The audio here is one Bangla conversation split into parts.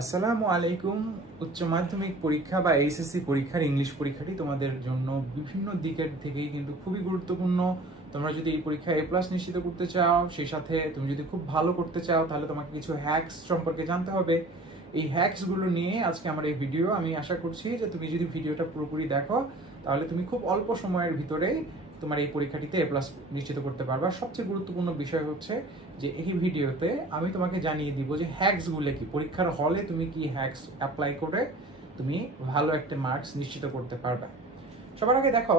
আসসালামু আলাইকুম। উচ্চ মাধ্যমিক পরীক্ষা বা এইচএসসি পরীক্ষার ইংলিশ পরীক্ষাটি তোমাদের জন্য বিভিন্ন দিকের থেকেই কিন্তু খুবই গুরুত্বপূর্ণ। তোমরা যদি এই পরীক্ষায় এ প্লাস নিশ্চিত করতে চাও, সেই সাথে তুমি যদি খুব ভালো করতে চাও, তাহলে তোমাকে কিছু হ্যাকস সম্পর্কে জানতে হবে। এই হ্যাকসগুলো নিয়ে আজকে আমার এই ভিডিও আমি আশা করছি যে তুমি যদি ভিডিওটা পুরোপুরি দেখো, তাহলে তুমি খুব অল্প সময়ের ভিতরে তোমার এই পরীক্ষাটিতে এ প্লাস নিশ্চিত করতে পারবা। সবচেয়ে গুরুত্বপূর্ণ বিষয় হচ্ছে যে এই ভিডিওতে আমি তোমাকে জানিয়ে দিব যে হ্যাকসগুলো কি? পরীক্ষার হলে তুমি কি হ্যাকস অ্যাপ্লাই করে তুমি ভালো একটা মার্কস নিশ্চিত করতে পারবে। সবার আগে দেখো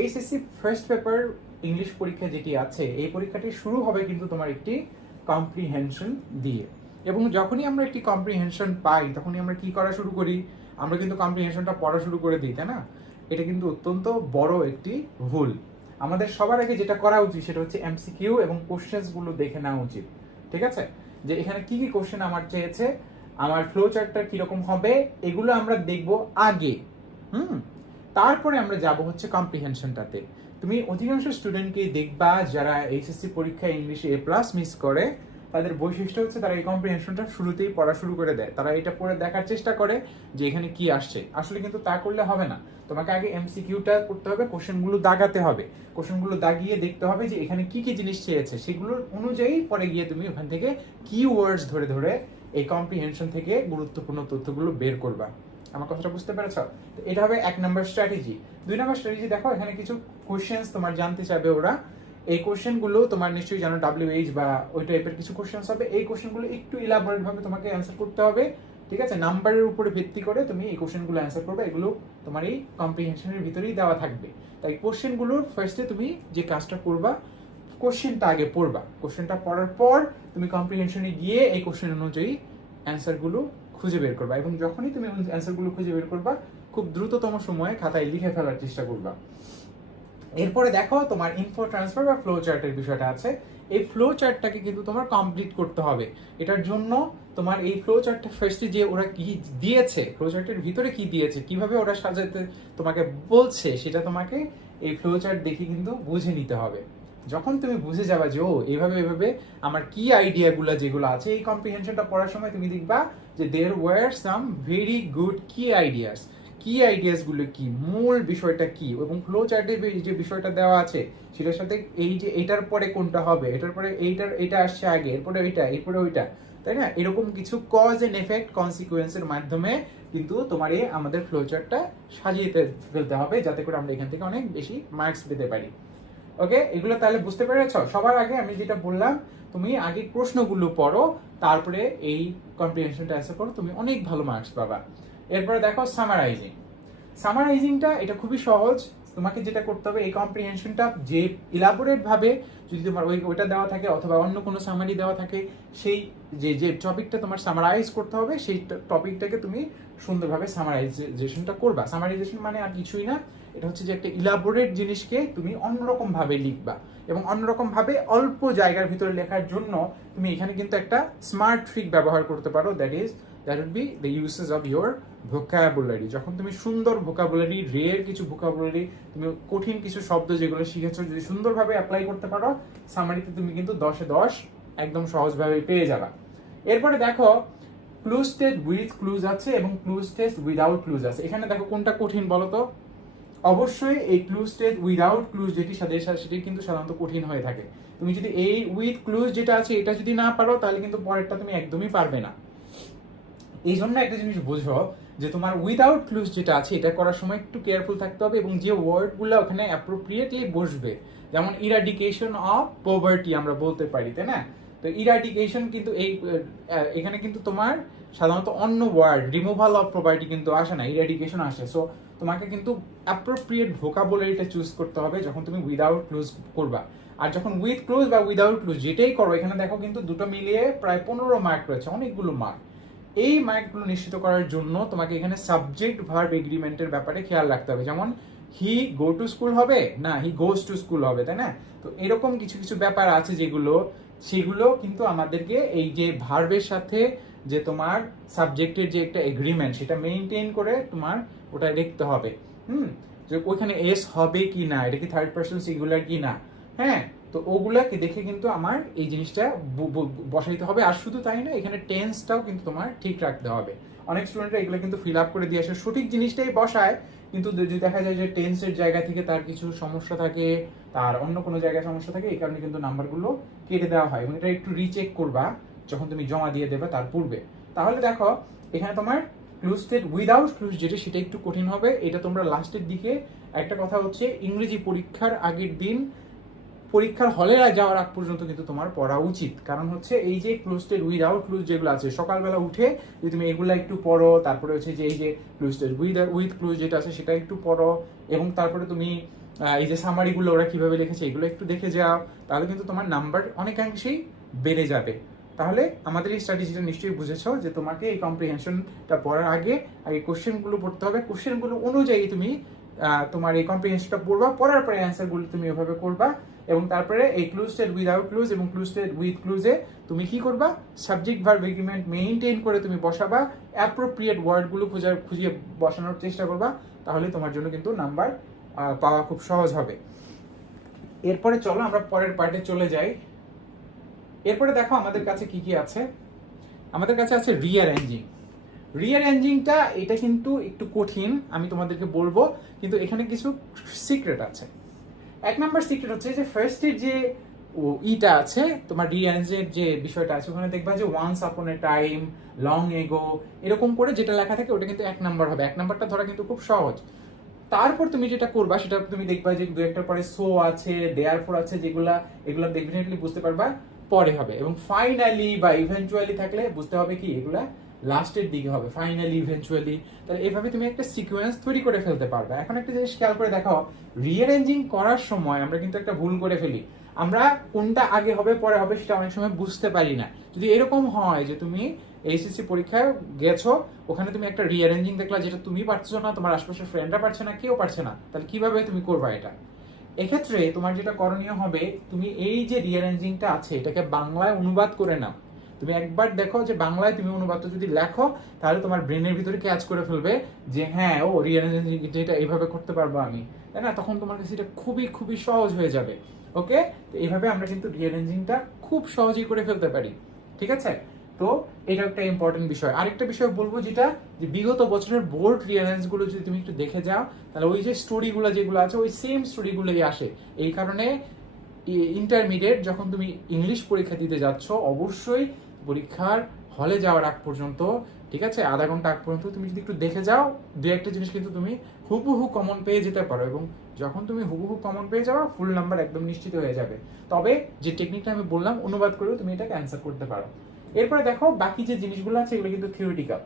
এইচএসসি ফার্স্ট পেপার ইংলিশ পরীক্ষা যেটি আছে, এই পরীক্ষাটি শুরু হবে কিন্তু তোমার একটি কম্প্রিহেনশন দিয়ে। এবং যখনই আমরা একটি কম্প্রিহেনশন পাই, তখনই আমরা কি করা শুরু করি? আমরা কিন্তু কম্প্রিহেনশনটা পড়া শুরু করে দিই, তাই না? এটা কিন্তু অত্যন্ত বড় একটি ভুল। আমাদের সবার আগে যেটা করা উচিত সেটা হচ্ছে এমসিকিউ এবং কোশ্চেন্সগুলো দেখে নেওয়া উচিত, ঠিক আছে? যে এখানে কি কি কোশ্চেন আমার চেয়েছে, আমার ফ্লো চার্টটা কীরকম হবে, এগুলো আমরা দেখব আগে। হুম? তারপরে আমরা যাব হচ্ছে কম্প্রিহেনশনটাতে তুমি অধিকাংশ স্টুডেন্টকে দেখবা যারা এইচএসসি পরীক্ষায় ইংলিশে এ প্লাস মিস করে তাদের বৈশিষ্ট্য হচ্ছে তারা এই কম্প্রিহেনশনটা শুরুতেই পড়া শুরু করে দেয়। তারা এটা পড়ে দেখার চেষ্টা করে যে এখানে কি আসছে। আসলে কিন্তু তা করলে হবে না। তোমাকে আগে এমসিকিউটা করতে হবে কোশ্চেনগুলো দাগাতে হবে। কোশ্চেনগুলো দাগিয়ে দেখতে হবে যে এখানে কি কি জিনিস চেয়েছে। সেগুলোর অনুযায়ী পরে গিয়ে তুমি ওখান থেকে কি ওয়ার্ডস ধরে ধরে এই কম্প্রিহেনশন থেকে গুরুত্বপূর্ণ তথ্যগুলো বের করবা। আমার কথাটা বুঝতে পেরেছ? এটা হবে এক নম্বর স্ট্র্যাটেজি দুই নম্বর স্ট্র্যাটেজি দেখো, এখানে কিছু কোশ্চেন্স তোমার জানতে চাবে ওরা। এই কোশ্চেনগুলো তোমার নিশ্চয়ই জানো ডাব্লিউ এইচ বা ওই টাইপের কিছু কোশ্চেন্স হবে। এই কোশ্চেনগুলো একটু ইলাবোরেট ভাবে তোমাকে অ্যান্সার করতে হবে, ঠিক আছে? নাম্বারের উপরে ভিত্তি করে তুমি এই কোশ্চেনগুলো অ্যান্সার করবে, এগুলো তোমার এই কম্প্রিহেনশনের ভিতরেই দেওয়া থাকবে। তাই কোশ্চেনগুলোর ফার্স্টে তুমি যে কাজটা করবা কোশ্চেনটা আগে পড়বা। কোশ্চেনটা পড়ার পর তুমি কম্প্রিহেনশনে গিয়ে এই কোশ্চেন অনুযায়ী অ্যান্সারগুলো খুঁজে বের করবা এবং যখনই তুমি অ্যান্সারগুলো খুঁজে বের করবা, খুব দ্রুততম সময়ে খাতায় লিখে ফেলার চেষ্টা করবা। এরপরে দেখো তোমার ইনফো ট্রান্সফার বা ফ্লো চার্টের বিষয়টা আছে। এই ফ্লো চার্টটাকে কিন্তু তোমার কমপ্লিট করতে হবে। এটার জন্য তোমার এই ফ্লো চার্টটা ফার্স্টে যে ওরা কি দিয়েছে ফ্লো চার্টের ভিতরে কি দিয়েছে, কীভাবে ওরা সাজাতে তোমাকে বলছে, সেটা তোমাকে এই ফ্লো চার্ট দেখে কিন্তু বুঝে নিতে হবে। যখন তুমি বুঝে যাবা যে, ও এইভাবে এভাবে আমার কি আইডিয়াগুলো যেগুলো আছে, এই কম্প্রিহেনশনটা পড়ার সময় তুমি দেখবা যে there were some very good কি আইডিয়াস কি আইডিয়াসগুলো কি? মূল বিষয়টা কি? এবং ফ্লো চার্টে যে বিষয়টা দেওয়া আছে, সেটার সাথে এই যে এটার পরে কোনটা হবে, এটার পরে এইটার, এটা আসছে আগে, এরপরে ওইটা এরপরে ওইটা, তাই না? এরকম কিছু কজ এন্ড এফেক্ট কনসিকুয়েন্সের মাধ্যমে কিন্তু তোমার এই আমাদের ফ্লো চার্টটা সাজিয়ে ফেলতে হবে, যাতে করে আমরা এখান থেকে অনেক বেশি মার্কস পেতে পারি। ওকে এগুলো তাহলে বুঝতে পেরেছ? সবার আগে আমি যেটা বললাম, তুমি আগে প্রশ্নগুলো পড়ো, তারপরে এই কম্প্রিহেনশনটা অ্যান্সার করো, তুমি অনেক ভালো মার্কস পাবা। এরপরে দেখো সামারাইজিং সামারাইজিংটা এটা খুবই সহজ। তোমাকে যেটা করতে হবে, এই কম্প্রিহেনশনটা যে ইলাবোরেট ভাবে যদি তোমার ওই ওইটা দেওয়া থাকে অথবা অন্য কোনো সামারি দেওয়া থাকে, সেই যে যে টপিকটা তোমার সামারাইজ করতে হবে, সেই টপিকটাকে তুমি সুন্দরভাবে সামারাইজেশনটা করবা। সামারাইজেশন মানে আর কিছুই না, এটা হচ্ছে যে একটা ইলাবোরেট জিনিসকে তুমি অন্যরকম ভাবে লিখবা এবং অন্যরকম ভাবে অল্প জায়গার ভিতরে লেখার জন্য তুমি এখানে কিন্তু একটা স্মার্ট ট্রিক ব্যবহার করতে পারো that is that would be the uses of your vocabulary যখন তুমি সুন্দর ভোকাবুলারি রেয়ার কিছু ভোকাবুলারি তুমি কঠিন কিছু শব্দ যেগুলো শিখেছো, যদি সুন্দরভাবে অ্যাপ্লাই করতে পারো সামারিতে তুমি কিন্তু দশে দশ একদম সহজভাবে পেয়ে যাবা। এরপরে দেখো ক্লুজ টেস্ট উইথ ক্লুজ আছে এবং ক্লুজ টেস্ট উইদাউট ক্লুজ আছে। এখানে দেখো কোনটা কঠিন বলো তো অবশ্যই এই ক্লুজ টেস্ট উইদাউট ক্লুজ যেটি সাথে সেটি কিন্তু সাধারণত কঠিন হয়ে থাকে। তুমি যদি এই উইথ ক্লুজ যেটা আছে, এটা যদি না পারো, তাহলে কিন্তু পরেরটা তুমি একদমই পারবে না। এই জন্য একটা জিনিস বুঝো যে তোমার উইদাউট ক্লুজ যেটা আছে, এটা করার সময় একটু কেয়ারফুল থাকতে হবে এবং যে ওয়ার্ডগুলো ওখানে অ্যাপ্রোপ্রিয়েটলি বসবে, যেমন ইরাডিকেশন অফ পোভার্টি আমরা বলতে পারি, তাই না? তো ইরাডিকেশন কিন্তু এই এখানে কিন্তু তোমার সাধারণত অন্য ওয়ার্ড রিমুভাল অফ প্রপার্টি কিন্তু আসে না ইরাডিকেশন আসে। সো তোমাকে কিন্তু অ্যাপ্রোপ্রিয়েট ভোকাবুলারিটা চুজ করতে হবে যখন তুমি উইদাউট ক্লুজ করবা। আর যখন উইথ ক্লুজ বা উইদাউট ক্লুজ যেটাই করো, এখানে দেখো কিন্তু দুটো মিলিয়ে প্রায় পনেরো মার্ক রয়েছে, অনেকগুলো মার্ক এই মার্কগুলো নিশ্চিত করার জন্য তোমাকে এখানে সাবজেক্ট ভার্ব এগ্রিমেন্টের ব্যাপারে খেয়াল রাখতে হবে। যেমন হি গো টু স্কুল হবে? না হি গোস টু স্কুল হবে, তাই না? তো এরকম কিছু কিছু ব্যাপার আছে যেগুলো, সেগুলো কিন্তু আমাদেরকে এই যে ভার্বের সাথে যে তোমার সাবজেক্টের যে একটা এগ্রিমেন্ট সেটা মেনটেন করে তোমার ওটা দেখতে হবে। হুম? যে ওইখানে এস হবে কি না, এটা কি থার্ড পার্সন সিঙ্গুলার কি না? হ্যাঁ? তো ওগুলাকে দেখে কিন্তু আমার এই জিনিসটা বসাইতে হবে। আর শুধু তাই না, এখানে টেন্সটাও কিন্তু তোমার ঠিক রাখতে হবে। অনেক স্টুডেন্টরা এগুলো কিন্তু ফিল আপ করে দিয়ে আসে। সঠিক জিনিসটাই বসায়, কিন্তু যদি দেখা যায় যে টেন্সের জায়গা থেকে তার কিছু সমস্যা থাকে, তার অন্য কোনো জায়গায় সমস্যা থাকে, এই কারণে কিন্তু নাম্বারগুলো কেটে দেওয়া হয়। এবং এটা একটু রিচেক করবা, যখন তুমি জমা দিয়ে দেবে তার পূর্বে। তাহলে দেখো, এখানে তোমার ক্লুজ স্টেট উইদাউট ক্লুজ যেটা, সেটা একটু কঠিন হবে। এটা তোমরা লাস্টের দিকে, একটা কথা হচ্ছে ইংরেজি পরীক্ষার আগের দিন পরীক্ষার হলে যাওয়ার আগ পর্যন্ত কিন্তু তোমার পড়া উচিত। কারণ হচ্ছে এই যে ক্লোজটেড উইদাউট ক্লুজ যেগুলো আছে, সকালবেলা উঠে যদি তুমি এগুলো একটু পড়ো, তারপরে হচ্ছে যে এই যে ক্লোজটেড উইথ উইথ ক্লুজ যেটা আছে সেটা একটু পড়ো এবং তারপরে তুমি এই যে সামারিগুলো ওরা কীভাবে লিখেছে এগুলো একটু দেখে যাও, তাহলে কিন্তু তোমার নাম্বার অনেকাংশেই বেড়ে যাবে। তাহলে আমাদের এই স্ট্র্যাটেজিটা নিশ্চয়ই বুঝেছ যে তোমাকে এই কম্প্রিহেনশনটা পড়ার আগে আগে কোশ্চেনগুলো পড়তে হবে। কোশ্চেনগুলো অনুযায়ী তুমি তোমার এই কম্প্রিহেনশনটা পড়বা, পড়ার পরে অ্যান্সারগুলো তুমি ওভাবে করবা। এবং তারপরে এই ক্লুজটেড উইদাউট ক্লুজ এবং ক্লুজটেড উইথ ক্লুজে তুমি কি করবা? সাবজেক্ট ভার্ব এগ্রিমেন্ট মেইনটেইন করে তুমি বসাবা অ্যাপ্রোপ্রিয়েট ওয়ার্ডগুলো খুঁজে, খুঁজিয়ে বসানোর চেষ্টা করবা, তাহলে তোমার জন্য কিন্তু নাম্বার পাওয়া খুব সহজ হবে। এরপরে চলো আমরা পরের পার্টে চলে যাই। এরপরে দেখো আমাদের কাছে কি কি আছে? আমাদের কাছে আছে রিঅ্যারেঞ্জিং রিঅ্যারেঞ্জিংটা এটা কিন্তু একটু কঠিন, আমি তোমাদেরকে বলব, কিন্তু এখানে কিছু সিক্রেট আছে। এক নাম্বার সিক্রেট হচ্ছে যে ফার্স্টের যে ইটা আছে, তোমার রিঅ্যারেঞ্জের যে বিষয়টা আছে, ওখানে দেখবা যে ওয়ান্স আপন এ টাইম লং এগো এরকম করে যেটা লেখা থাকে, ওটা কিন্তু এক নাম্বার হবে। এক নাম্বারটা ধরা কিন্তু খুব সহজ। তারপর তুমি যেটা করবা, সেটা তুমি দেখবা যে দু একটা পরে সো আছে দেয়ার ফোর আছে, যেগুলা, এগুলা ডেফিনেটলি বুঝতে পারবা, পরে হবে। এবং ফাইনালি বা ইভেন্চুয়ালি থাকলে বুঝতে হবে কি, এগুলা লাস্টের দিকে হবে ফাইনালি ইভেন্চুয়ালি তাহলে এভাবে তুমি একটা সিকোয়েন্স তৈরি করে ফেলতে পারবে। এখন একটা জিনিস খেয়াল করে দেখো রিঅ্যারেঞ্জিং করার সময় আমরা কিন্তু একটা ভুল করে ফেলি। আমরা কোনটা আগে হবে, পরে হবে সেটা অনেক সময় বুঝতে পারি না। যদি এরকম হয় যে তুমি এইচএসসি পরীক্ষায় গেছো, ওখানে তুমি একটা রিঅ্যারেঞ্জিং দেখলা যেটা তুমি পারছ না, তোমার আশপাশের ফ্রেন্ডরা পারছে না, কেউ পারছে না, তাহলে কীভাবে তুমি করবা এটা? এক্ষেত্রে তোমার যেটা করণীয় হবে, তুমি এই যে রিঅ্যারেঞ্জিংটা আছে, এটাকে বাংলায় অনুবাদ করে নাও। তুমি একবার দেখো যে বাংলায় তুমি অনুবাদটা যদি লেখো, তাহলে তোমার ব্রেনের ভিতরে ক্যাচ করে ফেলবে যে হ্যাঁ ও রিঅ্যারেঞ্জিং এটা এইভাবে করতে পারব আমি। তাই না? তখন তোমার কাছে এটা খুবই খুবই সহজ হয়ে যাবে। ওকে তো এইভাবে আমরা কিন্তু রিঅ্যারেঞ্জিংটা খুব সহজেই করে ফেলতে পারি। ঠিক আছে? তো এটা একটা ইম্পর্টেন্ট বিষয়। আরেকটা বিষয় বলব যেটা, যে বিগত বছরের বোর্ড রিয়ারেন্সগুলো যদি তুমি একটু দেখে যাও, তাহলে ওই যে স্টোরিগুলো যেগুলো আছে, ওই সেম স্টোরিগুলোই আসে। এই কারণে ইন্টারমিডিয়েট যখন তুমি ইংলিশ পরীক্ষা দিতে যাচ্ছ, অবশ্যই পরীক্ষার হলে যাওয়ার আগ পর্যন্ত, ঠিক আছে? আধা ঘণ্টা আগ পর্যন্ত তুমি যদি একটু দেখে যাও, দু একটা জিনিস কিন্তু তুমি হুবহু কমন পেয়ে যেতে পারো এবং যখন তুমি হুবহু কমন পেয়ে যাবে ফুল নাম্বার একদম নিশ্চিত হয়ে যাবে। তবে যে টেকনিকটা আমি বললাম, অনুবাদ করেও তুমি এটাকে অ্যান্সার করতে পারো। এরপরে দেখো, বাকি যে জিনিসগুলো আছে, এগুলো কিন্তু থিওরিটিক্যাল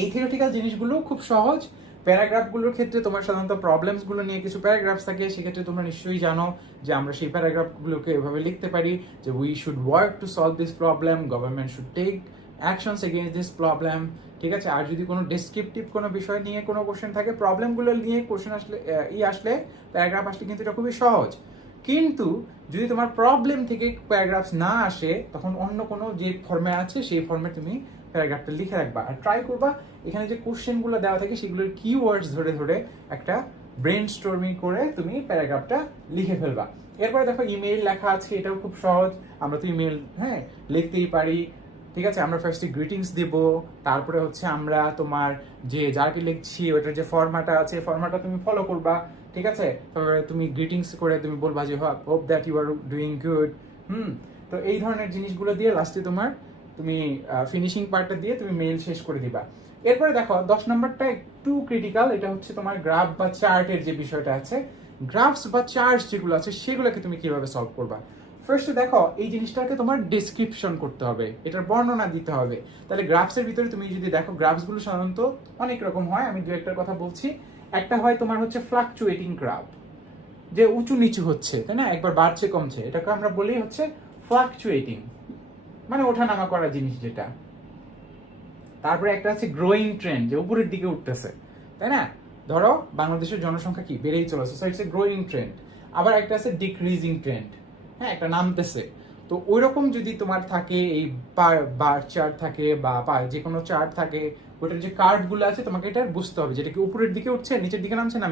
এই থিওরিটিক্যাল জিনিসগুলো খুব সহজ। প্যারাগ্রাফগুলোর ক্ষেত্রে তোমার সাধারণত প্রবলেমসগুলো নিয়ে কিছু প্যারাগ্রাফস থাকে, সেক্ষেত্রে তোমরা নিশ্চয়ই জানো যে আমরা সেই প্যারাগ্রাফগুলোকে এভাবে লিখতে পারি যে we should work to solve this problem government should take actions against this problem ঠিক আছে? আর যদি কোনো ডেসক্রিপটিভ কোনো বিষয় নিয়ে কোনো কোশ্চেন থাকে প্রবলেমগুলো নিয়ে কোশ্চেন আসলে ই আসলে প্যারাগ্রাফ আসলে কিন্তু এটা খুবই সহজ। কিন্তু যদি তোমার প্রবলেম থেকে প্যারাগ্রাফস না আসে, তখন অন্য কোনো যে ফর্মে আছে, সেই ফর্মে তুমি প্যারাগ্রাফটা লিখে রাখবা আর ট্রাই করবা এখানে যে কোশ্চেনগুলো দেওয়া থাকে সেগুলোর কিওয়ার্ডস ধরে ধরে একটা ব্রেন স্টোর্মিং করে তুমি প্যারাগ্রাফটা লিখে ফেলবা। এরপরে দেখো ইমেল লেখা আছে, এটাও খুব সহজ। আমরা তো ইমেল হ্যাঁ লিখতেই পারি। ঠিক আছে, আমরা ফার্স্টে গ্রিটিংস দিব, তারপরে হচ্ছে আমরা তোমার যে যাকে লিখছি, ওটার যে ফরম্যাটটা আছে ফর্মাটা তুমি ফলো করবা। ঠিক আছে? তুমি গ্রিটিংস করে তুমি বলবা যে hope that you are doing good hmm, তো এই ধরনের জিনিসগুলো দিয়ে লাস্টে তোমার তুমি ফিনিশিং পার্টটা দিয়ে তুমি মেল শেষ করে দিবা। এরপরে দেখো, দশ নম্বরটা একটু ক্রিটিক্যাল এটা হচ্ছে তোমার গ্রাফ বা চার্টের যে বিষয়টা আছে। গ্রাফস বা চার্টস যেগুলো আছে, সেগুলোকে তুমি কীভাবে সলভ করবা? ফার্স্টে দেখো, এই জিনিসটাকে তোমার ডেসক্রিপশন করতে হবে, এটার বর্ণনা দিতে হবে। তাহলে গ্রাফসের ভিতরে তুমি যদি দেখো গ্রাফসগুলো সাধারণত অনেক রকম হয়, আমি দু একটার কথা বলছি। একটা হয় তোমার হচ্ছে ফ্লাকচুয়েটিং গ্রাফ যে উঁচু নিচু হচ্ছে, তাই না? একবার বাড়ছে, কমছে, এটাকে আমরা বলি হচ্ছে ফ্লাকচুয়েটিং মানে ওঠানামা করা জিনিস যেটা। তারপরে একটা আছে গ্রোয়িং ট্রেন্ড যে উপরের দিকে উঠতেছে। তাই না? ধরো, বাংলাদেশের জনসংখ্যা কি? বেড়েই চলেছে। So it's a growing trend আবার একটা আছে ডিক্রিজিং ট্রেন্ড হ্যাঁ একটা নামতেছে। তো ওই রকম যদি তোমার থাকে, এই বার চার্ট থাকে বা যে কোনো চার্ট থাকে, ওটার যে কার্ডগুলো আছে, তোমাকে এটা বুঝতে হবে যেটা কি উপরের দিকে উঠছে, নিচের দিকে নামছে, না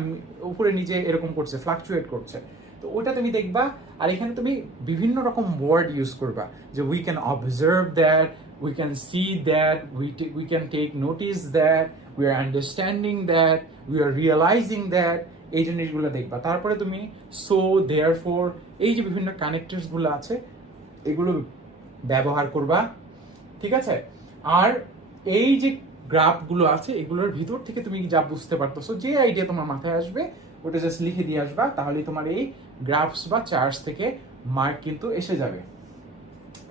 উপরে, নিচে এরকম করছে ফ্লাকচুয়েট করছে। তো ওটা তুমি দেখবা। আর এখানে তুমি বিভিন্ন রকম ওয়ার্ড ইউজ করবা। যে we can observe that we can see that we we can take notice that we are understanding that we are realizing that এই জিনিসগুলো দেখবা। তারপরে তুমি সো দেয়ার ফোর এই যে বিভিন্ন কানেক্টার্সগুলো আছে, এগুলো ব্যবহার করবা। ঠিক আছে? আর এই যে গ্রাফগুলো আছে, এগুলোর ভিতর থেকে তুমি যা বুঝতে পারতেছো, যে আইডিয়া তোমার মাথায় আসবে ওটা জাস্ট লিখে দিয়ে আসবা, তাহলেই তোমার এই গ্রাফস বা চার্টস থেকে মার্ক কিন্তু এসে যাবে।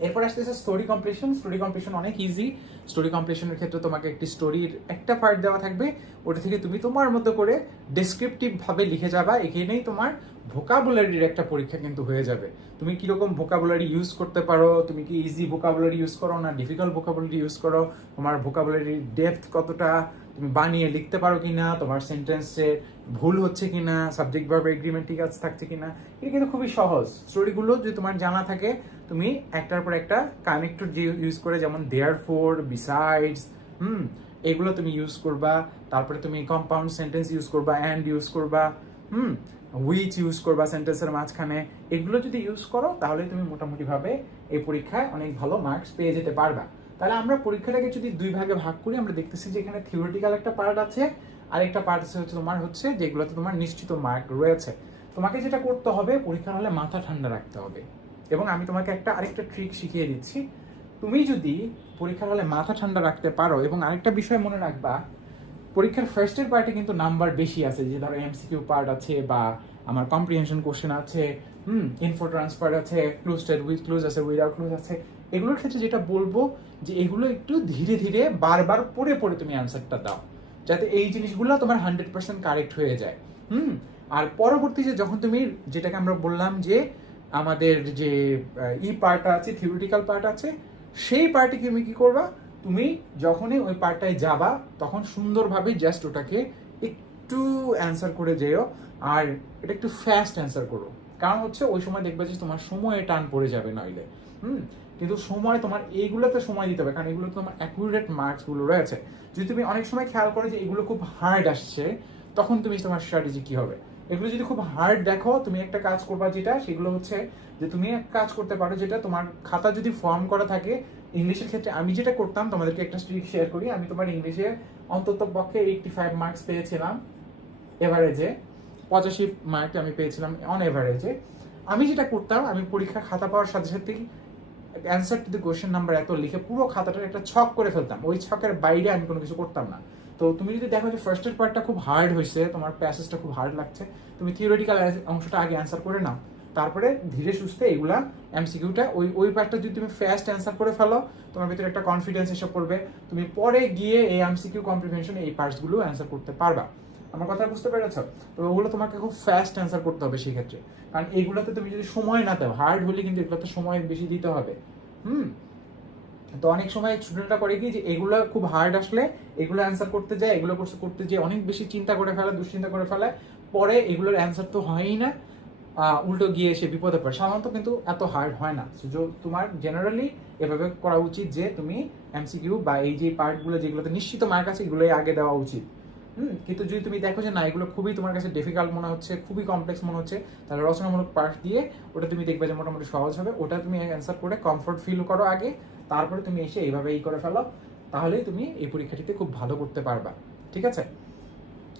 এরপর আসতেছে স্টোরি কম্পিটিশন স্টোরি কম্পিটিশন অনেক ইজি স্টোরি কম্পিটিশনের ক্ষেত্রে তোমাকে একটি স্টোরির একটা পার্ট দেওয়া থাকবে। ওটা থেকে তুমি তোমার মতো করে ডেসক্রিপটিভ ভাবে লিখে যাবা। এখানেই তোমার ভোকাবুলারির একটা পরীক্ষা কিন্তু হয়ে যাবে। তুমি কীরকম ভোকাবুলারি ইউজ করতে পারো? তুমি কি ইজি ভোকাবুলারি ইউজ করো না ডিফিকাল্ট ভোকাবুলারি ইউজ করো? তোমার ভোকাবুলারির ডেপথ কতটা? তুমি বানিয়ে লিখতে পারো কি না তোমার সেন্টেন্সে ভুল হচ্ছে কি না সাবজেক্ট ভার্ব এগ্রিমেন্ট ঠিক আছে থাকছে কি না এটা কিন্তু খুবই সহজ। স্টোরিগুলো যদি তোমার জানা থাকে, তুমি একটার পর একটা কানেক্টর যে ইউজ করে, যেমন দেয়ার ফোর বিসাইডস হুম, এগুলো তুমি ইউজ করবা। তারপরে তুমি কম্পাউন্ড সেন্টেন্স ইউজ করবা অ্যান্ড ইউজ করবা। হুম উইচ ইউজ করবা সেন্টেন্সের মাঝখানে, এগুলো যদি ইউজ করো, তাহলে তুমি মোটামুটি ভাবে এই পরীক্ষায় অনেক ভালো মার্কস পেয়ে যেতে পারবা। তাহলে আমরা পরীক্ষাটাকে যদি দুই ভাগে ভাগ করি, আমরা দেখতেছি যে এখানে থিওরিটিক্যাল একটা পার্ট আছে, আরেকটা পার্ট আছে হচ্ছে তোমার হচ্ছে যেগুলোতে তোমার নিশ্চিত মার্ক রয়েছে। তোমাকে যেটা করতে হবে, পরীক্ষার হলে মাথা ঠান্ডা রাখতে হবে। এবং আমি তোমাকে একটা আরেকটা ট্রিক শিখিয়ে দিচ্ছি। তুমি যদি পরীক্ষার হলে মাথা ঠান্ডা রাখতে পারো, এবং আরেকটা বিষয় মনে রাখবা পরীক্ষার ফার্স্টের পার্টে কিন্তু নাম্বার বেশি আছে, যে ধরো এমসিকিউ পার্ট আছে বা আমার কম্প্রিহেনশন কোশ্চেন আছে, হুম ইনফো ট্রান্সফার আছে ক্লোজ টেড উইথ ক্লোজ আছে উইদাউট ক্লোজ আছে। এগুলোর ক্ষেত্রে যেটা বলব, যে এগুলো একটু ধীরে ধীরে বারবার পড়ে পড়ে তুমি অ্যান্সারটা দাও, যাতে এই জিনিসগুলো তোমার হান্ড্রেড পার্সেন্ট কারেক্ট হয়ে যায়, হুম। আর পরবর্তীতে যখন তুমি যেটাকে আমরা বললাম যে আমাদের যে ই পার্ট আছে থিওরিটিক্যাল পার্ট আছে, সেই পার্টে তুমি কি করবা? তুমি যখনই ওই পার্টটায় যাবা, তখন সুন্দরভাবে জাস্ট ওটাকে একটু অ্যান্সার করে যেও, আর এটা একটু ফাস্ট অ্যান্সার করো। কারণ হচ্ছে ওই সময় দেখবে যে তোমার সময়ে টান পড়ে যাবে নইলে। হুম? কিন্তু সময় তোমার এইগুলোতে সময় দিতে হবে, কারণ এগুলো তোমার অ্যাকুরেট মার্কসগুলো রয়েছে। যদি তুমি অনেক সময় খেয়াল করো যে এগুলো খুব হার্ড আসছে, তখন তুমি তোমার স্ট্র্যাটেজি কি হবে? এগুলো যদি খুব হার্ড দেখো, তুমি একটা কাজ করবা যেটা, সেগুলো হচ্ছে যে তুমি এক কাজ করতে পারো যেটা তোমার খাতা যদি ফর্ম করা থাকে, ইংলিশের ক্ষেত্রে আমি যেটা করতাম, তোমাদেরকে একটা স্ট্রিক শেয়ার করি, আমি তোমার ইংলিশে অন্তত পক্ষে এইটটি ফাইভ মার্কস পেয়েছিলাম এভারেজে পঁচাশি মার্ক আমি পেয়েছিলাম অন এভারেজে আমি যেটা করতাম, আমি পরীক্ষা খাতা পাওয়ার সাথে সাথেই answer to the question number এত লিখে পুরো খাতাটার একটা ছক করে ফেলতাম। ওই ছকের বাইরে আমি কোনো কিছু করতাম না। তো তুমি যদি দেখো যে ফার্স্টের পার্টটা খুব হার্ড হয়েছে তোমার প্যাসেজটা খুব হার্ড লাগছে, তুমি থিওরিটিক্যাল অংশটা আগে অ্যান্সার করে নাও। তারপরে ধীরে সুস্থে এগুলা এমসিকিউটা ওই ওই পার্টটা যদি তুমি ফার্স্ট অ্যান্সার করে ফেলো, তোমার ভিতরে একটা কনফিডেন্স এসব পড়বে, তুমি পরে গিয়ে এই এমসিকিউ কম্প্রিহেনশন এই পার্টসগুলো অ্যান্সার করতে পারবা। আমার কথা বুঝতে পেরেছ? তো ওগুলো তোমাকে খুব ফাস্ট অ্যান্সার করতে হবে সেই ক্ষেত্রে কারণ এগুলোতে তুমি যদি সময় না দাও হার্ড হলে কিন্তু এগুলোতে সময় বেশি দিতে হবে। হুম? তো অনেক সময় স্টুডেন্টরা করে কি যে এগুলো খুব হার্ড আসলে এগুলো অ্যান্সার করতে যায়, এগুলো করতে করতে যে অনেক বেশি চিন্তা করে ফেলে, দুশ্চিন্তা করে ফেলে। পরে এগুলোর অ্যান্সার তো হয়ই না। উল্টো গিয়ে এসে বিপদে পড়ে। সাধারণত কিন্তু এত হার্ড হয় না। তোমার জেনারেলি এভাবে করা উচিত যে তুমি এমসিকিউ বা এই যে পার্টগুলো যেগুলোতে নিশ্চিত মার্ক আছে, এগুলোই আগে দেওয়া উচিত। হুম? কিন্তু যদি তুমি দেখো যে না, এগুলো খুবই তোমার কাছে ডিফিকাল্ট মনে হচ্ছে, খুবই কমপ্লেক্স মনে হচ্ছে, তাহলে রচনামূলক পার্ট দিয়ে ওটা তুমি দেখবে যে মোটামুটি সহজ হবে। ওটা তুমি অ্যান্সার করে কমফোর্ট ফিল করো আগে। তারপরে তুমি এসে এইভাবে এই করে ফেলো, তাহলেই তুমি এই পরীক্ষাটিতে খুব ভালো করতে পারবা। ঠিক আছে?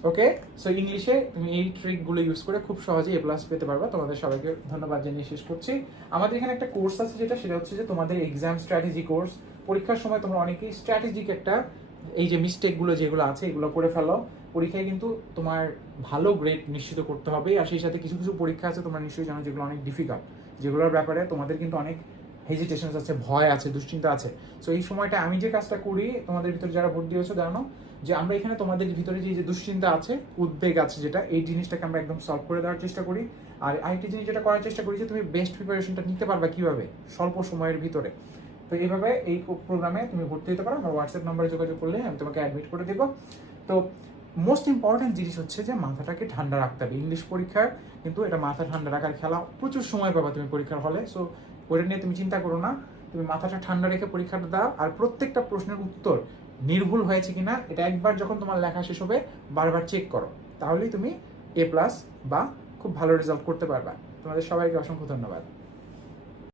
ওকে? সো ইংলিশে তুমি এই ট্রিকগুলো ইউজ করে খুব সহজেই এ প্লাস পেতে পারবা। তোমাদের সবাইকে ধন্যবাদ জানিয়ে শেষ করছি। আমাদের এখানে একটা কোর্স আছে যেটা, সেটা হচ্ছে যে তোমাদের এক্সাম স্ট্র্যাটেজি কোর্স পরীক্ষার সময় তোমরা অনেকেই স্ট্র্যাটেজিক একটা, এই যে মিস্টেকগুলো যেগুলো আছে, এগুলো করে ফেলো। পরীক্ষায় কিন্তু তোমার ভালো গ্রেড নিশ্চিত করতে হবে। আর সেই সাথে কিছু কিছু পরীক্ষা আছে, তোমরা নিশ্চয়ই জানো, যেগুলো অনেক ডিফিকাল্ট যেগুলোর ব্যাপারে তোমাদের কিন্তু অনেক হেজিটেশন আছে, ভয় আছে, দুশ্চিন্তা আছে। সো এই সময়টা আমি যে কাজটা করি, তোমাদের ভিতরে যারা ভোট দিয়েছ জানো যে আমরা এখানে তোমাদের ভিতরে যে দুশ্চিন্তা আছে, উদ্বেগ আছে, যেটা, এই জিনিসটাকে আমরা একদম সলভ করে দেওয়ার চেষ্টা করি। আর আরেকটি জিনিস যেটা করার চেষ্টা করি, যে তুমি বেস্ট প্রিপারেশনটা নিতে পারবা কীভাবে? স্বল্প সময়ের ভিতরে। তো এইভাবে এই প্রোগ্রামে তুমি ভর্তি হতে পারো। আমার হোয়াটসঅ্যাপ নাম্বারে যোগাযোগ করলে আমি তোমাকে অ্যাডমিট করে দেবো। তো মোস্ট ইম্পর্টেন্ট জিনিস হচ্ছে যে, মাথাটাকে ঠান্ডা রাখতে হবে। ইংলিশ পরীক্ষার কিন্তু এটা মাথা ঠান্ডা রাখার খেলা প্রচুর সময় পাবা তুমি পরীক্ষার হলে। সো ওটা নিয়ে তুমি চিন্তা করো না। তুমি মাথাটা ঠান্ডা রেখে পরীক্ষাটা দাও আর প্রত্যেকটা প্রশ্নের উত্তর নির্ভুল হয়েছে কিনা এটা একবার যখন তোমার লেখা শেষ হবে, বারবার চেক করো। তাহলেই তুমি এ প্লাস বা খুব ভালো রেজাল্ট করতে পারবা। তোমাদের সবাইকে অসংখ্য ধন্যবাদ।